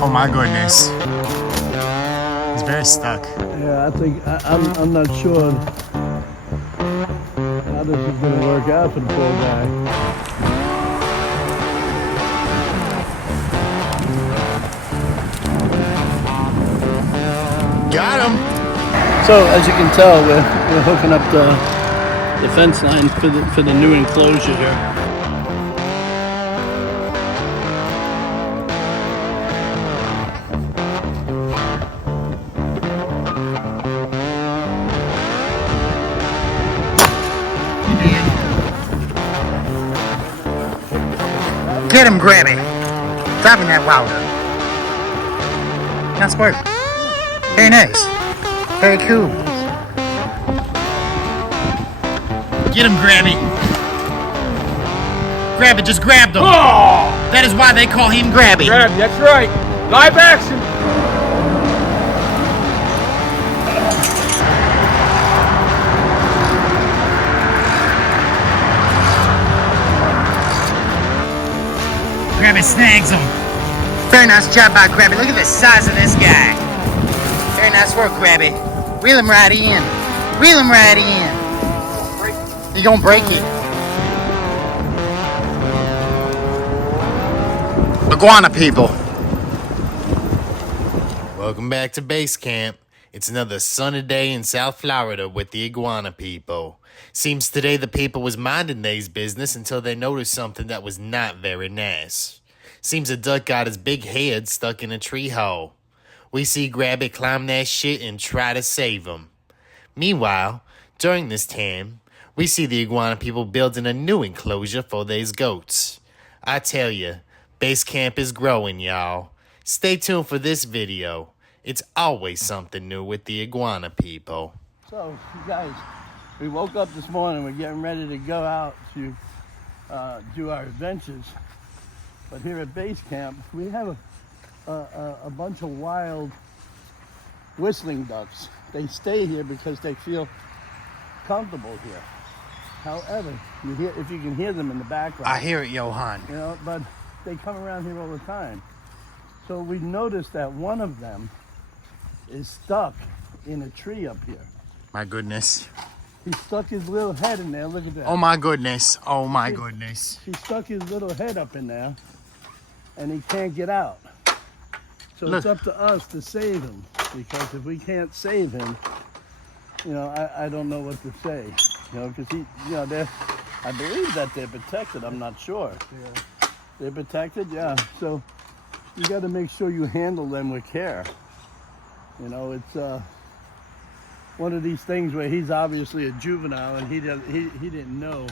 Oh my goodness. He's very stuck. Yeah, I think I'm not sure how this is gonna work out for the poor guy. Got him. So as you can tell, we're hooking up the fence line for the new enclosure here. Get him, Grabby. Driving that wilder. Nice work. Very nice. Very cool. Get him, Grabby. Grabby just grabbed him. Oh! That is why they call him Grabby. Grabby, that's right. Live action. Grabby snags him. Very nice job by Grabby. Look at the size of this guy. Very nice work, Grabby. Reel him right in. Reel him right in. You're gonna break it. Iguana people. Welcome back to base camp. It's another sunny day in South Florida with the iguana people. Seems today the people was minding they's business until they noticed something that was not very nice. Seems a duck got his big head stuck in a tree hole. We see Grabby climb that shit and try to save him. Meanwhile, during this time, we see the iguana people building a new enclosure for these goats. I tell you, base camp is growing, y'all. Stay tuned for this video. It's always something new with the iguana people. So, you guys, we woke up this morning. We're getting ready to go out to do our adventures. But here at base camp, we have a bunch of wild whistling ducks. They stay here because they feel comfortable here. However, if you can hear them in the background. I hear it, Yohan. You know, but they come around here all the time. So we noticed that one of them is stuck in a tree up here. My goodness. He stuck his little head in there. Look at that. Oh my goodness. Oh my goodness. He stuck his little head up in there, and he can't get out. So Look. It's up to us to save him, because if we can't save him, you know, I don't know what to say. You know, because I believe that they're protected. I'm not sure. Yeah. They're protected, yeah. So you got to make sure you handle them with care. You know, it's one of these things where he's obviously a juvenile and he didn't know.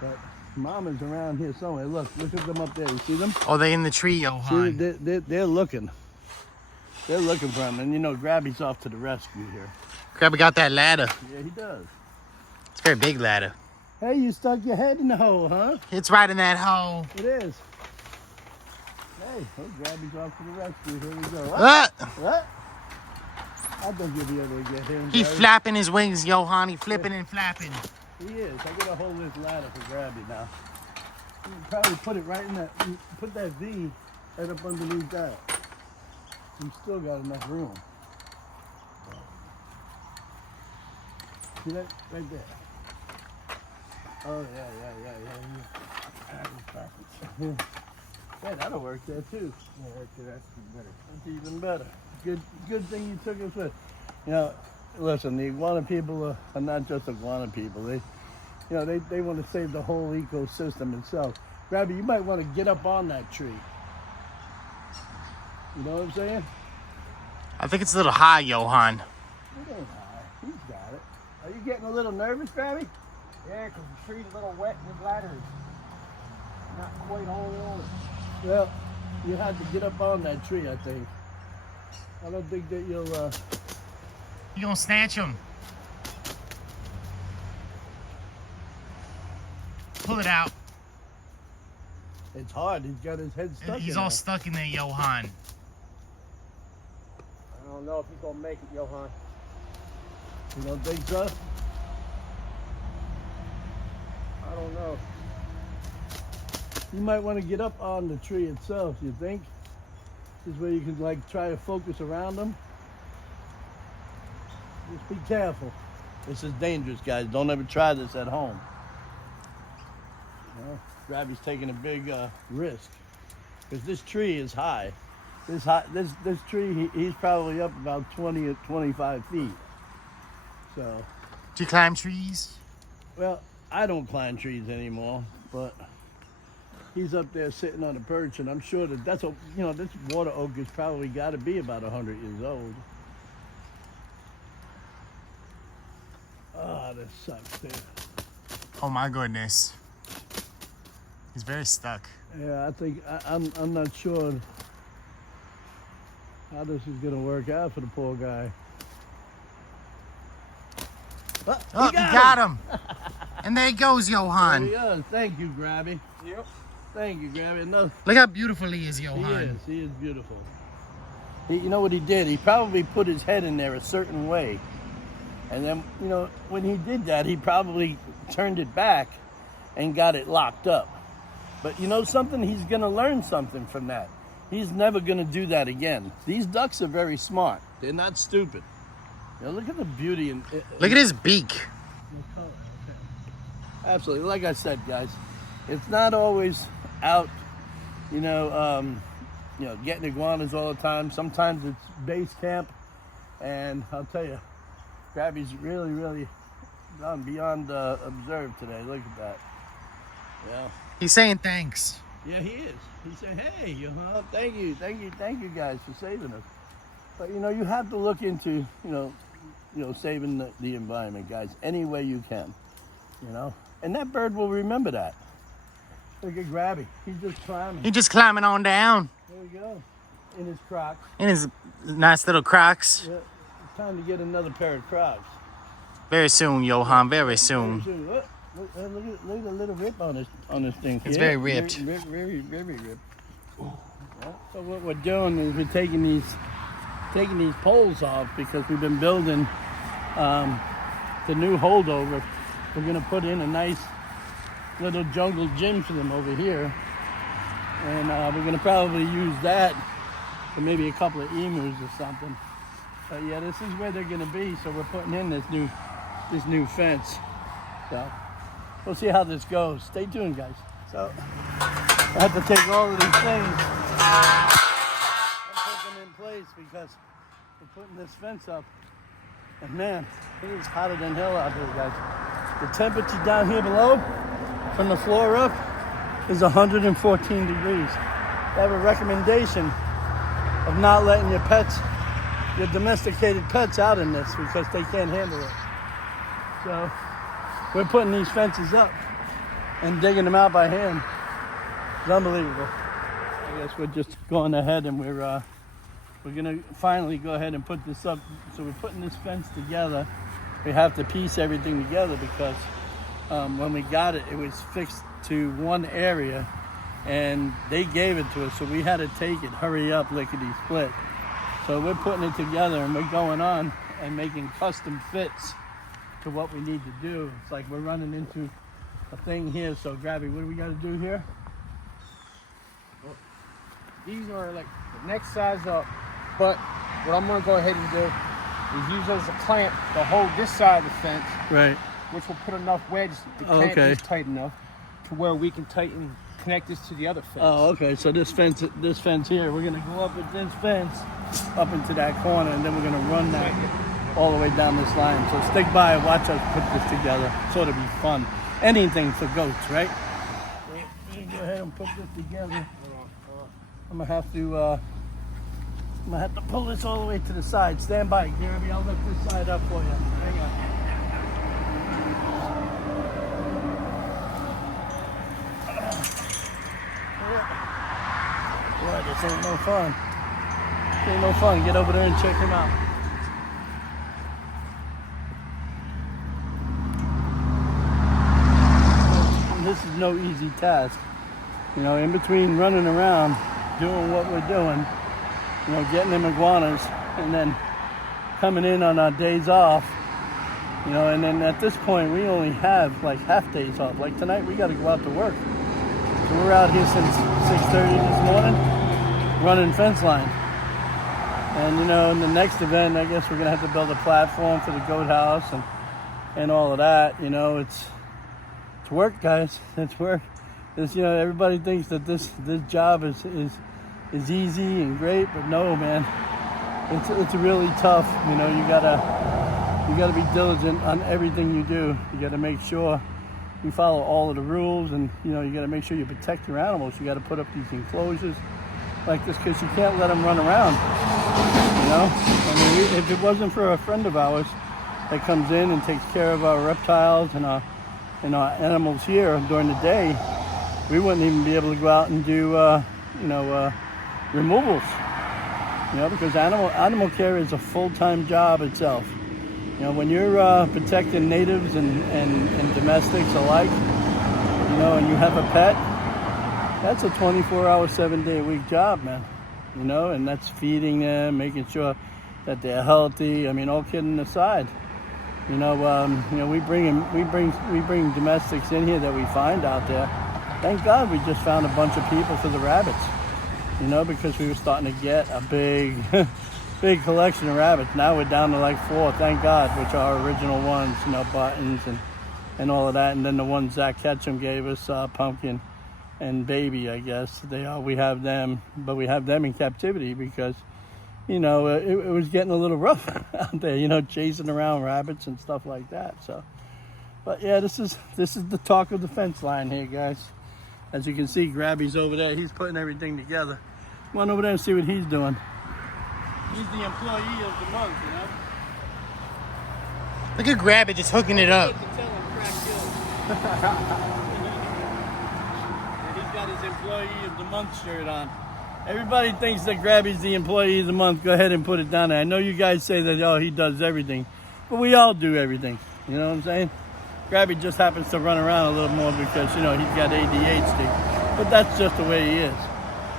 But Mama's around here somewhere. Look at them up there. You see them? Oh, they in the tree, Yohan. See, they're looking. They're looking for him. And you know, Grabby's off to the rescue here. Grabby got that ladder. Yeah, he does. It's a very big ladder. Hey, you stuck your head in the hole, huh? It's right in that hole. It is. Hey, Grabby's off to the rescue. Here we go. What? I think you'll be able to get him. He's Grabby. flapping his wings, Yohan. He flipping and flapping. He is. I gotta hold this ladder for Grabby now. You can probably put it right in that. Put that V right up underneath that. You still got enough room. See that right there? Oh yeah. That's perfect. Yeah, that'll work there too. Yeah, that's better. That's even better. Good thing you took us with. You know, listen, the iguana people are not just iguana people. They want to save the whole ecosystem itself. Grabby, you might want to get up on that tree. You know what I'm saying? I think it's a little high, Yohan. It ain't high. He's got it. Are you getting a little nervous, Grabby? Yeah, because the tree's a little wet and the bladder's not quite all on it. Well, you have to get up on that tree, I think. I don't think that you'll... You gonna snatch him? Pull it out. It's hard. He's got his head stuck He's in all there. stuck in there, Yohan. I don't know if he's going to make it, Yohan. You don't think so? I don't know. You might want to get up on the tree itself, you think? This is where you can like try to focus around them. Just be careful. This is dangerous, guys. Don't ever try this at home. You know, Grabby's taking a big risk because this tree is high. This tree, he's probably up about 20 or 25 feet. So. Do you climb trees? Well, I don't climb trees anymore, but he's up there sitting on a perch, and I'm sure that this water oak has probably got to be about 100 years old. Ah, this sucks too. Oh my goodness. He's very stuck. Yeah, I think I'm not sure how this is gonna work out for the poor guy. Oh, you got him. And there he goes, Yohan. There he goes. Thank you, Grabby. Yep. Thank you, Grabby. No, Look how beautiful he is, Yohan. he is beautiful. You know what he did? He probably put his head in there a certain way. And then, you know, when he did that, he probably turned it back and got it locked up. But you know something? He's going to learn something from that. He's never going to do that again. These ducks are very smart. They're not stupid. You know, look at the beauty. Look at his beak. Absolutely. Like I said, guys, it's not always out, getting iguanas all the time. Sometimes it's base camp. And I'll tell you, Grabby's really, really gone beyond observed today. Look at that. Yeah. He's saying thanks. Yeah, he is. He said, hey, Yohan, thank you guys for saving us. But, you know, you have to look into, saving the environment, guys, any way you can, you know. And that bird will remember that. Look at Grabby. He's just climbing. He's just climbing on down. There we go. In his Crocs. In his nice little Crocs. Yeah. It's time to get another pair of Crocs. Very soon, Yohan, very soon. Look at the little rip on this thing. It's very ripped. Very ripped. Yeah. So what we're doing is we're taking these poles off because we've been building the new holdover. We're gonna put in a nice little jungle gym for them over here, and we're gonna probably use that for maybe a couple of emus or something. But yeah, this is where they're gonna be. So we're putting in this new fence. So we'll see how this goes. Stay tuned, guys. So I have to take all of these things and put them in place because we're putting this fence up. And man, it is hotter than hell out here, guys. The temperature down here below, from the floor up, is 114 degrees. They have a recommendation of not letting your domesticated pets out in this because they can't handle it. So we're putting these fences up and digging them out by hand. It's unbelievable. I guess we're just going ahead and we're gonna finally go ahead and put this up. So we're putting this fence together. We have to piece everything together because when we got it, it was fixed to one area and they gave it to us. So we had to take it, hurry up, lickety split. So we're putting it together and we're going on and making custom fits to what we need to do. It's like we're running into a thing here. So Grabby, what do we got to do here? These are like the next size up, but what I'm gonna go ahead and do is use those as a clamp to hold this side of the fence, Right. which will put enough wedges to clamp this tight enough to where we can connect this to the other fence. Oh, okay. So this fence here, we're gonna go up with this fence up into that corner, and then we're gonna run that all the way down this line. So stick by and watch us put this together. So it'll be fun. Anything for goats, right? We're gonna go ahead and put this together. I'm gonna have to pull this all the way to the side. Stand by, Grabby. I'll lift this side up for you. Hang on. Boy, this ain't no fun. Ain't no fun. Get over there and check him out. This is no easy task. You know, in between running around, doing what we're doing, you know, getting them iguanas, and then coming in on our days off, you know, and then at this point, we only have like half days off. Like tonight, we got to go out to work. So we're out here since 6:30 this morning, running fence line. And you know, in the next event, I guess we're gonna have to build a platform for the goat house and all of that. You know, it's work, guys. It's work. This, you know, everybody thinks that this job is easy and great, but no, man. It's really tough. You know, you gotta be diligent on everything you do. You gotta make sure you follow all of the rules, and you know, you gotta make sure you protect your animals. You gotta put up these enclosures like this because you can't let them run around. You know, I mean, if it wasn't for a friend of ours that comes in and takes care of our reptiles and our animals here during the day, we wouldn't even be able to go out and do removals. You know, because animal care is a full-time job itself. You know, when you're protecting natives and domestics alike, you know, and you have a pet, that's a 24-hour, 7-day-a-week job, man. You know, and that's feeding them, making sure that they're healthy. I mean, all kidding aside, you know, we bring domestics in here that we find out there. Thank God we just found a bunch of people for the rabbits. You know, because we were starting to get a big, big collection of rabbits. Now we're down to like 4, thank God, which are our original ones. You know, Buttons and all of that, and then the ones Zach Ketchum gave us, Pumpkin and Baby, I guess we have them, but we have them in captivity because, you know, it was getting a little rough out there, you know, chasing around rabbits and stuff like that. So, but yeah, this is the talk of the fence line here, guys. As you can see, Grabby's over there. He's putting everything together. Come on over there and see what he's doing. He's the employee of the month, you know. Look at Grabby just hooking it up. He's got his employee of the month shirt on. Everybody thinks that Grabby's the employee of the month. Go ahead and put it down there. I know you guys say that, oh, he does everything. But we all do everything. You know what I'm saying? Grabby just happens to run around a little more because, you know, he's got ADHD. But that's just the way he is.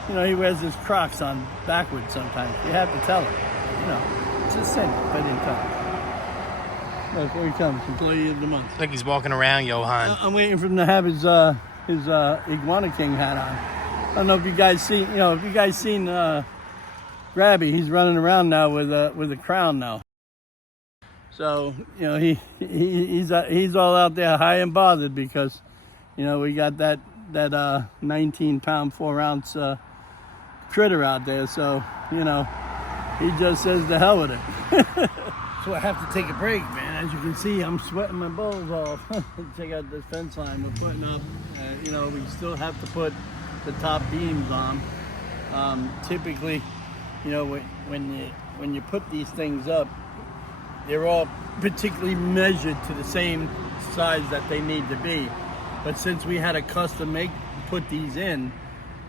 You know, he wears his Crocs on backwards sometimes. You have to tell him. You know, it's a sin if I didn't tell him. Look, here he comes, employee of the month. Like he's walking around, Yohan. I'm waiting for him to have his Iguana King hat on. I don't know if you guys seen, Grabby. He's running around now with a crown now. So, you know, he's all out there high and bothered because, you know, we got that 19-pound, 4-ounce critter out there. So, you know, he just says the hell with it. So I have to take a break, man. As you can see, I'm sweating my balls off. Check out this fence line we're putting up. You know, we still have to put the top beams on. Typically, you know, when you put these things up, they're all particularly measured to the same size that they need to be. But since we had a custom make put these in,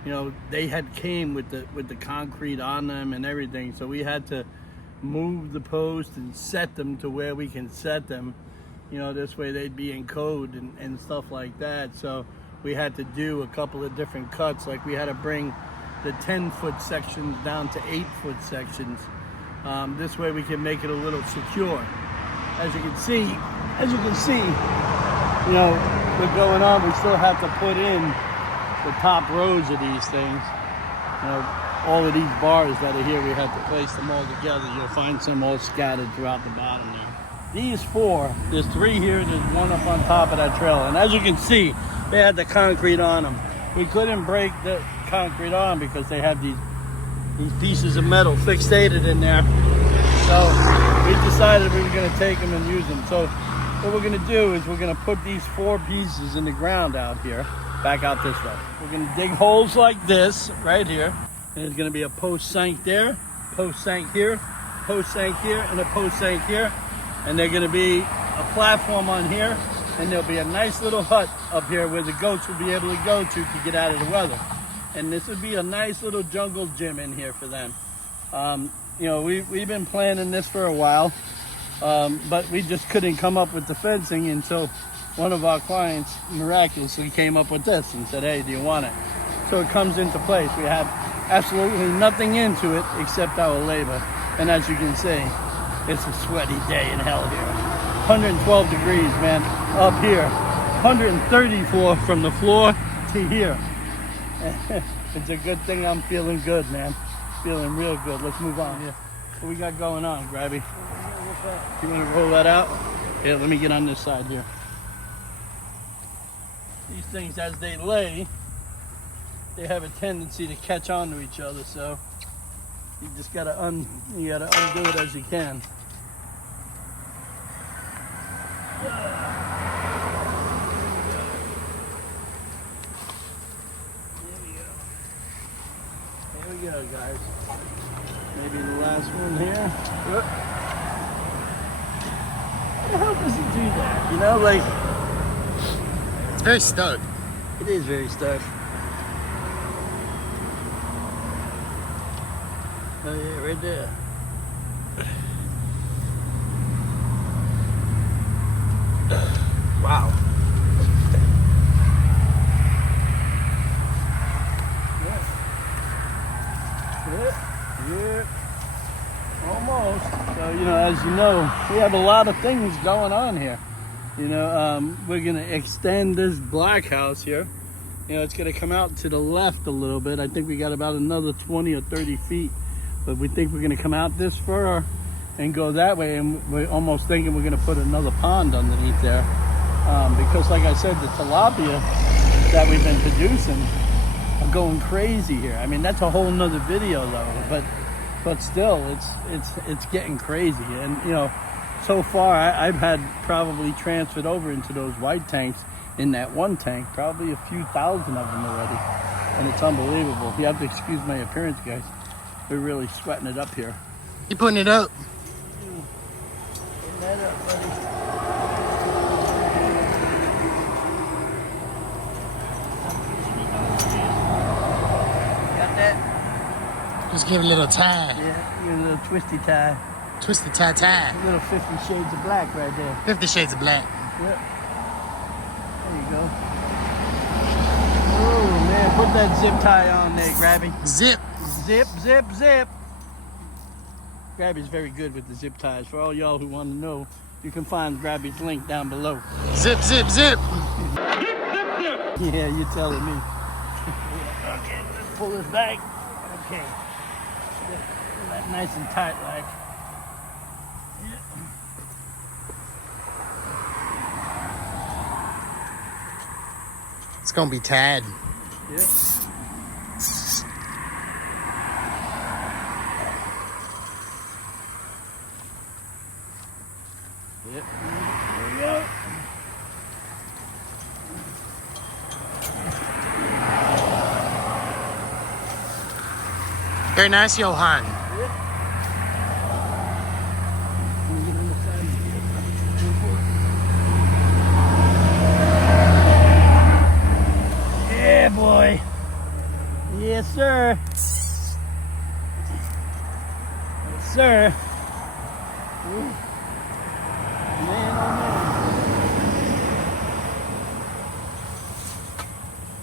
you know, they had came with the concrete on them and everything. So we had to move the post and set them to where we can set them. You know, this way they'd be in code and stuff like that. So we had to do a couple of different cuts. Like we had to bring the 10-foot sections down to 8-foot sections. This way we can make it a little secure. As you can see, you know, we're going on. We still have to put in the top rows of these things. You know, all of these bars that are here, we have to place them all together. You'll find some all scattered throughout the bottom there. These 4, there's 3 here, there's 1 up on top of that trailer. And as you can see, they had the concrete on them. We couldn't break the concrete on because they have these pieces of metal fixated in there. So we decided we were going to take them and use them. So what we're going to do is we're going to put these 4 pieces in the ground out here, back out this way. We're going to dig holes like this right here. And there's going to be a post sank there, post sank here, post sank here, and a post sank here. And there's going to be a platform on here, and there'll be a nice little hut up here where the goats will be able to go to get out of the weather. And this would be a nice little jungle gym in here for them. You know, we've been planning this for a while, but we just couldn't come up with the fencing until one of our clients miraculously came up with this and said, hey, do you want it? So it comes into place. We have absolutely nothing into it except our labor. And as you can see, it's a sweaty day in hell here. 112 degrees, man, up here. 134 from the floor to here. It's a good thing I'm feeling good, man. feeling real good. Let's move on. Yeah. What we got going on, Grabby? You want to roll that out? Yeah, let me get on this side here. These things, as they lay, they have a tendency to catch on to each other, so you just gotta undo it as you can. There we go, guys. Maybe the last one here. What the hell does it do that? You know, like, It's very stuck. it is very stuck. Oh yeah, right there. Wow. Yeah. Almost. So, you know, as you know, we have a lot of things going on here. You know, we're gonna extend this black house here. You know, it's gonna come out to the left a little bit. I think we got about another 20 or 30 feet. But we think we're gonna come out this far and go that way, and we're almost thinking we're gonna put another pond underneath there. Because like I said, the tilapia that we've been producing are going crazy here. I mean, that's a whole nother video though, but still, it's getting crazy. And you know, so far I've had probably transferred over into those white tanks in that one tank, probably a few thousand of them already, and it's unbelievable. You have to excuse my appearance, guys. We're really sweating it up here. You putting it up? Putting that up, buddy. Got that? Just give it a little tie. Yeah, give it a little twisty tie. Twist the tie. A little 50 Shades of Black right there. 50 Shades of Black. Yep. There you go. Oh man, put that zip tie on there, Grabby. Zip. Zip, zip, zip. Grabby's very good with the zip ties. For all y'all who want to know, you can find Grabby's link down below. Zip, zip, zip. Yeah, you're telling me. Okay, let's pull this back. Okay. Get that nice and tight like. It's gonna be tied. Yep. Yep. There we go. Very nice, Yohan. Yep. Let me get on the side. Go for it. Yeah, boy. Yes, sir. Yes, sir. Ooh. Man, oh man.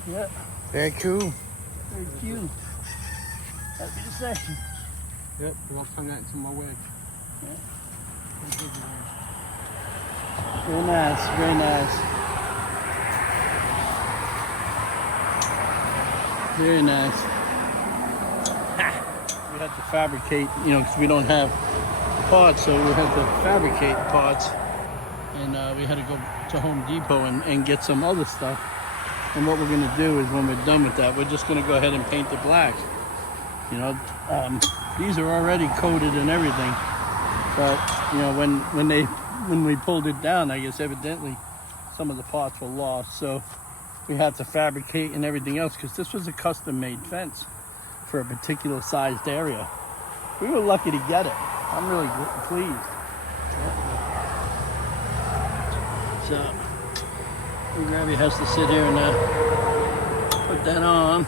Yep. Very cool. Very cute. That'd be the section. Yep, we'll turn that into my wedge. Very nice, very nice. Very nice. We had to fabricate, you know, because we don't have parts, so we had to fabricate parts. And we had to go to Home Depot and get some other stuff. And what we're going to do is when we're done with that, we're just going to go ahead and paint it black. You know, these are already coated and everything. But, you know, when we pulled it down, I guess evidently some of the parts were lost. So we had to fabricate and everything else because this was a custom-made fence for a particular sized area. We were lucky to get it. I'm really pleased. So, Grabby has to sit here and put that on.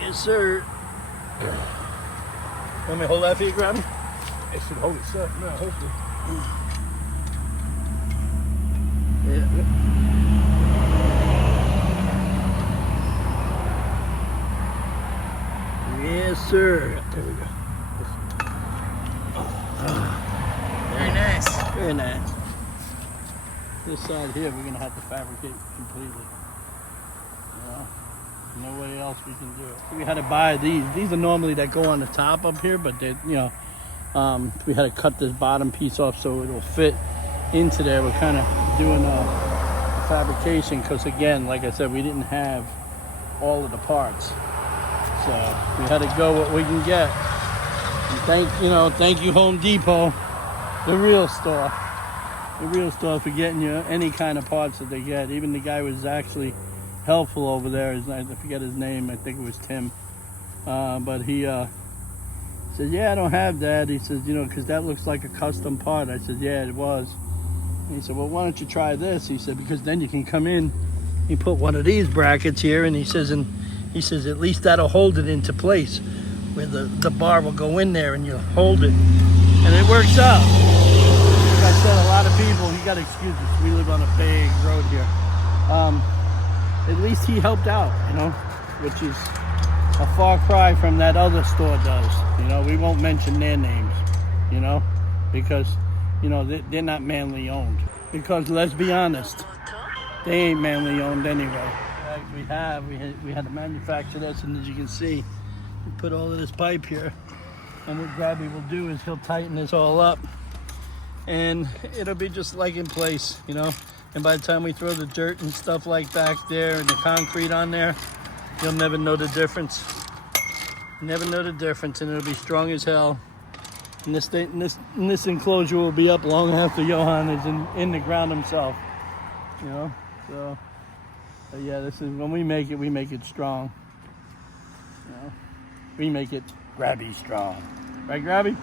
Yes, sir. Want me to hold that for you, Grabby? It should hold itself now, hopefully. Yeah. Yes, sir. There we go. Very nice. Very nice. This side here, we're gonna have to fabricate completely. You know, No way else we can do it. We had to buy these. These are normally that go on the top up here, but they, we had to cut this bottom piece off so it'll fit into there. We're kind of doing a fabrication because, again, like I said, we didn't have all of the parts, so we had to go what we can get. And thank you Home Depot, the real store for getting you any kind of parts that they get. Even the guy was actually helpful over there. I forget his name. I think it was Tim, but he said, "Yeah, I don't have that." He says, because that looks like a custom part. I said, "Yeah, it was." And he said, "Well, why don't you try this?" He said, "Because then you can come in, you put one of these brackets here," and he says, "At least that'll hold it into place, where the bar will go in there and you'll hold it, and it works out." Like I said, a lot of people, you gotta excuse us, we live on a big road here. At least he helped out, which is a far cry from that other store does. We won't mention their names, because, they're not manly owned. Because let's be honest, they ain't manly owned anyway. We had to manufacture this, and as you can see, we put all of this pipe here, and what Grabby will do is he'll tighten this all up, and it'll be just like in place, and by the time we throw the dirt and stuff like back there and the concrete on there, you'll never know the difference. Never know the difference, and it'll be strong as hell. And this enclosure will be up long after Yohan is in the ground himself, so but yeah, this is when we make it strong. We make it Grabby strong, right, Grabby?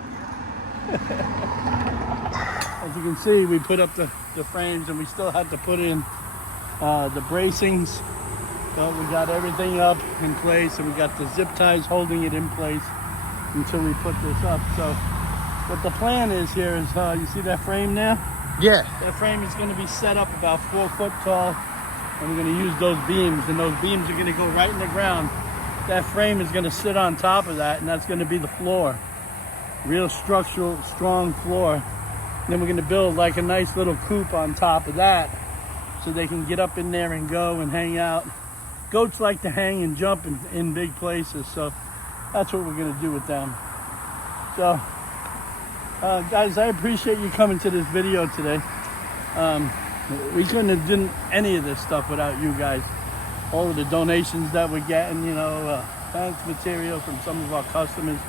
As you can see, we put up the frames, and we still had to put in the bracings, but we got everything up in place, and we got the zip ties holding it in place until we put this up. So what the plan is here is, you see that frame now? Yeah. That frame is going to be set up about 4 foot tall, and we're going to use those beams, and those beams are going to go right in the ground. That frame is going to sit on top of that, and that's going to be the floor. Real structural, strong floor. And then we're going to build like a nice little coop on top of that, so they can get up in there and go and hang out. Goats like to hang and jump in big places, so that's what we're going to do with them. So, guys, I appreciate you coming to this video today. We couldn't have done any of this stuff without you guys. All of the donations that we're getting, fence material from some of our customers.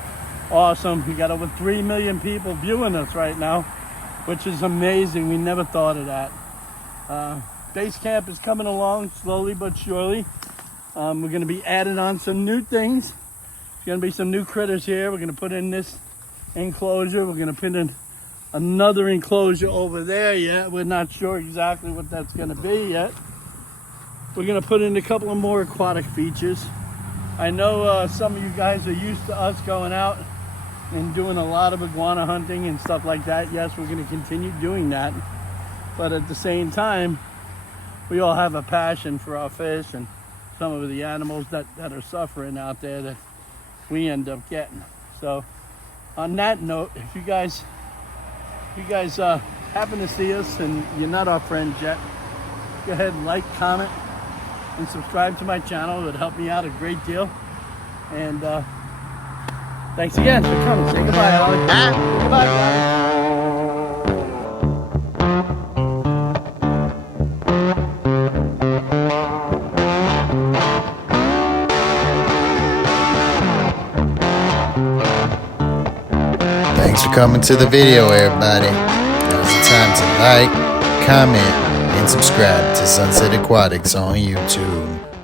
Awesome. We got over 3 million people viewing us right now, which is amazing. We never thought of that. Base camp is coming along slowly but surely. We're going to be adding on some new things. There's going to be some new critters here. We're going to put in this enclosure. We're going to put in another enclosure over there yet. We're not sure exactly what that's going to be yet. We're going to put in a couple of more aquatic features. I know some of you guys are used to us going out and doing a lot of iguana hunting and stuff like that. Yes, we're going to continue doing that. But at the same time, we all have a passion for our fish and some of the animals that are suffering out there that we end up getting. So on that note, if you guys happen to see us and you're not our friends yet, go ahead and like, comment, and subscribe to my channel. It would help me out a great deal. And thanks again for coming. Say goodbye, Ollie. Goodbye, guys. Thanks for coming to the video, everybody. Now's the time to like, comment, and subscribe to Sunset Aquatics on YouTube.